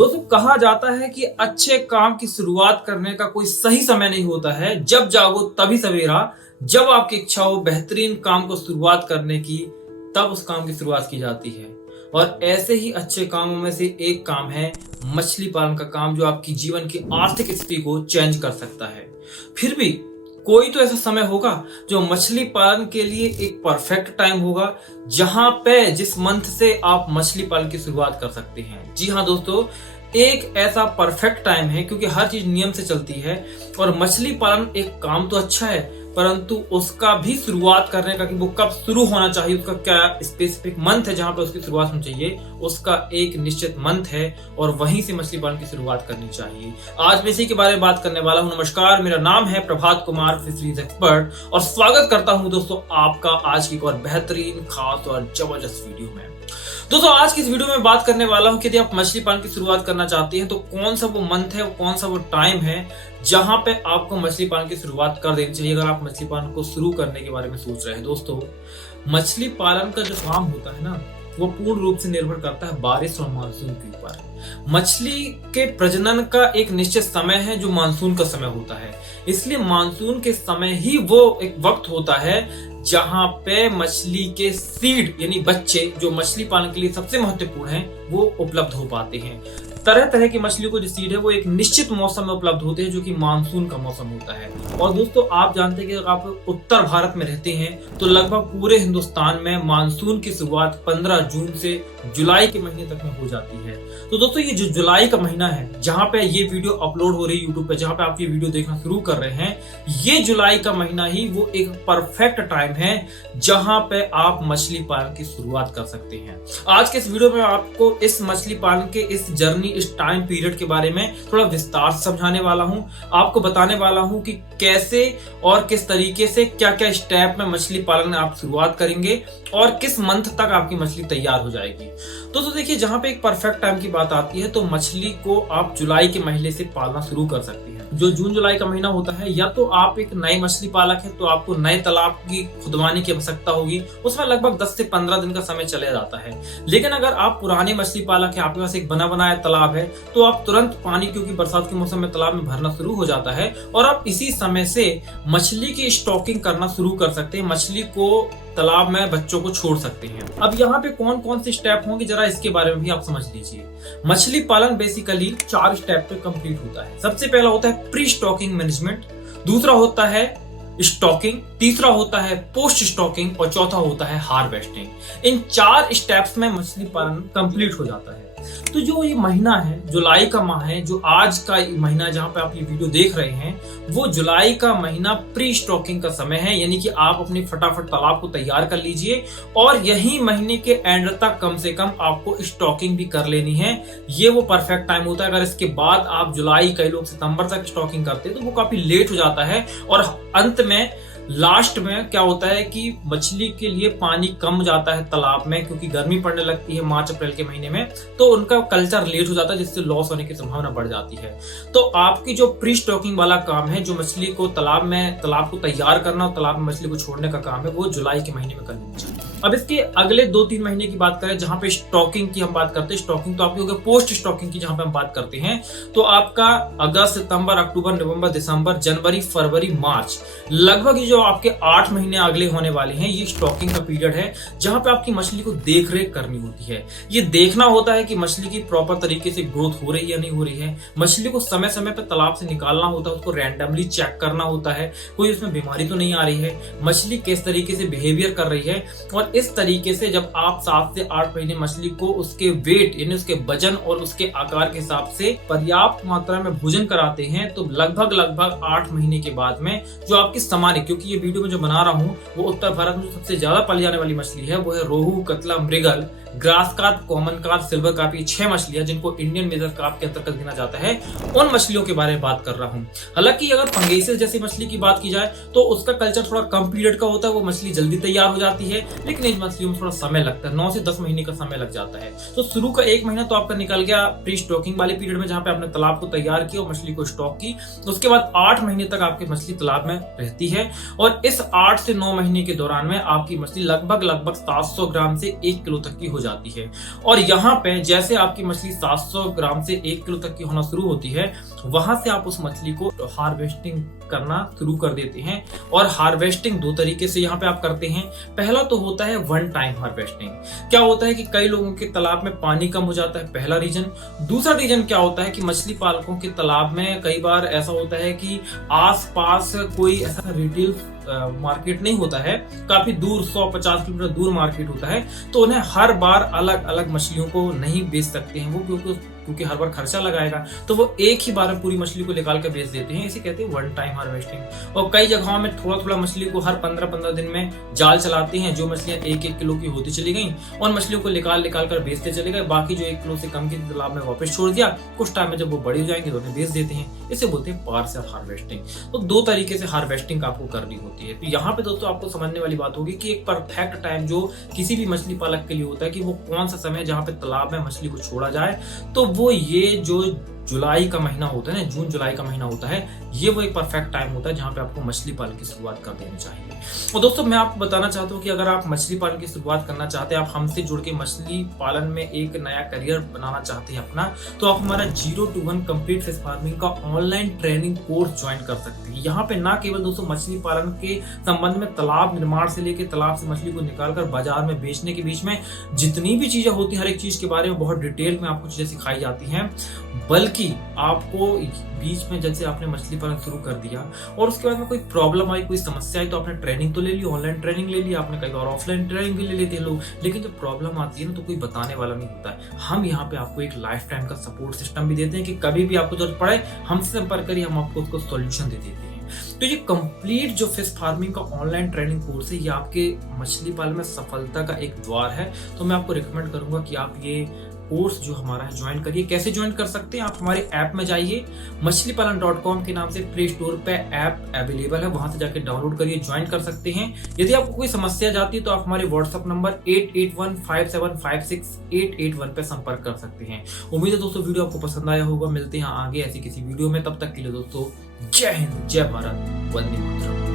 दोस्तों कहा जाता है कि अच्छे काम की शुरुआत करने का कोई सही समय नहीं होता है। जब जागो तभी सवेरा। जब आपकी इच्छा हो बेहतरीन काम को शुरुआत करने की, तब उस काम की शुरुआत की जाती है। और ऐसे ही अच्छे कामों में से एक काम है मछली पालन का काम, जो आपकी जीवन की आर्थिक स्थिति को चेंज कर सकता है। फिर भी कोई तो ऐसा समय होगा जो मछली पालन के लिए एक परफेक्ट टाइम होगा, जहां पे जिस मंथ से आप मछली पालन की शुरुआत कर सकते हैं। जी हाँ दोस्तों, एक ऐसा परफेक्ट टाइम है, क्योंकि हर चीज नियम से चलती है। और मछली पालन एक काम तो अच्छा है, परंतु उसका भी शुरुआत करने का कि वो कब शुरू होना चाहिए, उसका क्या स्पेसिफिक मंथ है जहां पे उसकी शुरुआत होनी चाहिए, उसका एक निश्चित मंथ है और वहीं से मछली पालन की शुरुआत करनी चाहिए। आज मैं इसी के बारे में बात करने वाला हूं। नमस्कार, मेरा नाम है प्रभात कुमार, फिशरीज एक्सपर्ट, और स्वागत करता हूं दोस्तों आपका आज की एक और बेहतरीन, खास और जबरदस्त वीडियो में। दोस्तों आज की इस वीडियो में बात करने वाला हूं कि यदि आप मछली पालन की शुरुआत करना चाहते हैं तो कौन सा वो मंथ है, कौन सा वो टाइम है जहां पे आपको मछली पालन की शुरुआत कर देनी चाहिए, अगर आप मछली पालन को शुरू करने के बारे में सोच रहे हैं। दोस्तों मछली पालन का जो काम होता है ना, वो पूर्ण रूप से निर्भर करता है बारिश और मानसून के ऊपर। मछली के प्रजनन का एक निश्चित समय है जो मानसून का समय होता है, इसलिए मानसून के समय ही वो एक वक्त होता है जहां पे मछली के सीड यानी बच्चे, जो मछली पालन के लिए सबसे महत्वपूर्ण हैं, वो उपलब्ध हो पाते हैं। तरह तरह की मछलियों को जो सीड है वो एक निश्चित मौसम में उपलब्ध होते हैं, जो कि मानसून का मौसम होता है। और दोस्तों आप जानते हैं कि अगर आप उत्तर भारत में रहते हैं तो लगभग पूरे हिंदुस्तान में मानसून की शुरुआत 15 जून से जुलाई के महीने तक में हो जाती है। तो दोस्तों ये जो जुलाई का महीना है, जहां पे ये वीडियो अपलोड हो रही है यूट्यूब पे, जहां पे आप ये वीडियो देखना शुरू कर रहे हैं, ये जुलाई का महीना ही वो एक परफेक्ट टाइम है जहां पे आप मछली पालन की शुरुआत कर सकते हैं। आज के इस वीडियो में आपको इस मछली पालन के इस जर्नी, इस टाइम पीरियड के बारे में थोड़ा विस्तार से समझाने वाला हूं। आपको बताने वाला हूं कि कैसे और किस तरीके से, क्या क्या स्टेप में मछली पालन में आप शुरुआत करेंगे और किस मंथ तक आपकी मछली तैयार हो जाएगी। तो देखिए, जहां पे एक परफेक्ट टाइम की बात आती है तो मछली को आप जुलाई के महीने से पालना शुरू कर सकते हैं। जो जून जुलाई का महीना होता है, या तो आप एक नए मछली पालक है तो आपको नए तालाब की खुदवानी की आवश्यकता होगी, उसमें लगभग 10 से 15 दिन का समय चले जाता है। लेकिन अगर आप पुराने मछली पालक है, आपके पास एक बना बनाया तालाब है, तो आप तुरंत पानी, क्योंकि बरसात के मौसम में तालाब में भरना शुरू हो जाता है, और आप इसी समय से मछली की स्टॉकिंग करना शुरू कर सकते हैं। मछली को तालाब में बच्चों को छोड़ सकते हैं। अब यहाँ पे कौन कौन से स्टेप होंगे, जरा इसके बारे में भी आप समझ लीजिए। मछली पालन बेसिकली 4 स्टेप पे कंप्लीट होता है। सबसे पहला होता है प्री स्टॉकिंग मैनेजमेंट, दूसरा होता है स्टॉकिंग, तीसरा होता है पोस्ट स्टॉकिंग, और चौथा होता है हार्वेस्टिंग। इन 4 स्टेप्स में मछली पालन कंप्लीट हो जाता है। तो जो ये महीना है, जुलाई का माह है, जो आज का महीना जहां पे आप ये वीडियो देख रहे हैं, वो जुलाई का महीना प्री स्टॉकिंग का समय है। यानी कि आप अपनी फटाफट तालाब को तैयार कर लीजिए और यही महीने के एंड तक कम से कम आपको स्टॉकिंग भी कर लेनी है। ये वो परफेक्ट टाइम होता है। अगर इसके बाद आप जुलाई, कई लोग सितंबर तक स्टॉकिंग करते हैं, तो वो काफी लेट हो जाता है। और अंत में लास्ट में क्या होता है कि मछली के लिए पानी कम जाता है तालाब में, क्योंकि गर्मी पड़ने लगती है मार्च अप्रैल के महीने में, तो उनका कल्चर लेट हो जाता है, जिससे लॉस होने की संभावना बढ़ जाती है। तो आपकी जो प्री स्टॉकिंग वाला काम है, जो मछली को तालाब को तैयार करना और तालाब में मछली को छोड़ने का काम है, वो जुलाई के महीने में करना चाहिए। अब इसके अगले 2-3 महीने की बात करें, जहां पे स्टॉकिंग की हम बात करते हैं, स्टॉकिंग तो आपकी हो गई। पोस्ट स्टॉकिंग की जहां पे हम बात करते हैं, तो आपका अगस्त, सितंबर, अक्टूबर, नवंबर, दिसंबर, जनवरी, फरवरी, मार्च, लगभग ये जो आपके 8 महीने अगले होने वाले हैं, ये स्टॉकिंग का पीरियड है, जहां पे आपकी मछली को देख रेख करनी होती है। ये देखना होता है कि मछली की प्रॉपर तरीके से ग्रोथ हो रही है या नहीं हो रही है। मछली को समय समय पर तालाब से निकालना होता है, उसको रैंडमली चेक करना होता है, कोई उसमें बीमारी तो नहीं आ रही है, मछली किस तरीके से बिहेवियर कर रही है। और इस तरीके से जब आप 7 से 8 महीने मछली को उसके वेट यानी उसके वजन और उसके आकार के हिसाब से पर्याप्त मात्रा में भोजन कराते हैं, तो लगभग 8 महीने के बाद में जो आपकी सामान्य, क्योंकि ये वीडियो में जो बना रहा हूँ वो उत्तर भारत में सबसे ज्यादा पाली जाने वाली मछली है, वो है rohu, catla, mrigal, grass carp, common carp, silver carp, ये 6 मछलियां जिनको इंडियन मेजर कार्प के अंतर्गत गिना जाता है, उन मछलियों के बारे में बात कर रहा हूं। हालांकि अगर पंगेसिस जैसी मछली की बात की जाए तो उसका कल्चर थोड़ा कम पीरियड का होता है, वो मछली जल्दी तैयार हो जाती है, लेकिन इन मछलियों में थोड़ा समय लगता है, 9 से 10 महीने का समय लग जाता है। तो शुरू का 1 महीना तो आपका निकल गया प्री स्टॉकिंग वाले पीरियड में, जहां पे आपने तालाब को तैयार किया और मछली को स्टॉक की। उसके बाद 8 महीने तक आपकी मछली तालाब में रहती है, और इस 8 से 9 महीने के दौरान में आपकी मछली लगभग 700 ग्राम से 1 किलो तक की हो हो जाती है। और यहाँ पे जैसे आपकी मछली 700 ग्राम से 1 किलो तक की होना शुरू होती है, वहां से आप उस मछली को हार्वेस्टिंग करना शुरू कर देते हैं। और हार्वेस्टिंग दो तरीके से यहाँ पे आप करते हैं। पहला तो होता है वन टाइम हार्वेस्टिंग। क्या होता है कि कई लोगों के तालाब में पानी कम हो जाता है, पहला रीजन। दूसरा रीजन क्या होता है कि मछली पालकों के तालाब में कई बार ऐसा होता है कि आसपास कोई ऐसा रिटेल मार्केट नहीं होता है, काफी दूर 150 किलोमीटर दूर मार्केट होता है, तो उन्हें हर बार अलग अलग मछलियों को नहीं बेच सकते हैं वो, क्योंकि हर बार खर्चा लगाएगा, तो वो एक ही बार में पूरी मछली को निकाल कर बेच देते हैं। इसे कहते हैं वन टाइम हार्वेस्टिंग। और कई जगहों में थोड़ा थोड़ा मछली को हर 15-15 दिन में जाल चलाते हैं, जो मछलियां 1-1 किलो की होती चली गई, और मछलियों को निकाल कर बेचते चले गए। बाकी जो 1 किलो से कम की तालाब में वापस छोड़ दिया, कुछ टाइम में जब वो बड़ी हो जाएंगे तो उन्हें बेच देते हैं। इसे बोलते हैं पार्शियल हार्वेस्टिंग। तो दो तरीके से हार्वेस्टिंग आपको करनी होती है। तो यहाँ पे दोस्तों आपको समझने वाली बात होगी कि एक परफेक्ट टाइम जो किसी भी मछली पालक के लिए होता है कि वो कौन सा समय जहाँ पे तालाब में मछली को छोड़ा जाए, तो वो ये जो जुलाई का महीना होता है ना, जून जुलाई का महीना होता है, ये वो एक परफेक्ट टाइम होता है जहां पे आपको मछली पालन की शुरुआत कर देनी चाहिए। और दोस्तों मैं आपको बताना चाहता हूं कि अगर आप मछली पालन की शुरुआत करना चाहते हैं, आप हमसे जुड़ के मछली पालन में एक नया करियर बनाना चाहते हैं अपना, तो आप हमारा 0 to 1 कंप्लीट फिश फार्मिंग का ऑनलाइन ट्रेनिंग कोर्स ज्वाइन कर सकते हैं। यहाँ पे ना केवल दोस्तों मछली पालन के संबंध में तालाब निर्माण से लेकर तालाब से मछली को निकालकर बाजार में बेचने के बीच में जितनी भी चीजें होती हैं, हर एक चीज के बारे में बहुत डिटेल में आपको चीजें सिखाई जाती हैं, बल्कि आपको बीच में जब से आपने मछली पालन शुरू कर दिया और उसके बाद में कोई प्रॉब्लम आई, कोई समस्या आई, तो आपने ट्रेनिंग तो ले ली, ऑनलाइन ट्रेनिंग ले ली आपने, कई बार ऑफलाइन ट्रेनिंग भी ले लेते हैं लोग, लेकिन जब प्रॉब्लम आती है ना तो कोई बताने वाला नहीं होता है। हम यहाँ पे आपको एक लाइफ टाइम का सपोर्ट सिस्टम भी देते हैं कि कभी भी आपको जरूरत पड़े हमसे संपर्क करिए, हम आपको उसको सॉल्यूशन दे देते हैं। तो ये कंप्लीट जो फिश फार्मिंग का ऑनलाइन ट्रेनिंग कोर्स है, ये आपके मछली पालन में सफलता का एक द्वार है। तो मैं आपको रिकमेंड करूंगा कि आप ये कोर्स जो हमारा है ज्वाइन करिए। कैसे ज्वाइन कर सकते हैं? आप हमारे ऐप में जाइए, मछलीपालन.com के नाम से प्ले स्टोर पे ऐप अवेलेबल है, वहां से जाके डाउनलोड करिए, ज्वाइन कर सकते हैं। यदि आपको कोई समस्या जाती है तो आप हमारे व्हाट्सएप नंबर 8815756881 पे संपर्क कर सकते हैं। उम्मीद है दोस्तों वीडियो आपको पसंद आया होगा। मिलते हैं आगे ऐसी किसी वीडियो में, तब तक के लिए दोस्तों जय हिंद, जय भारत, वंदे मातरम।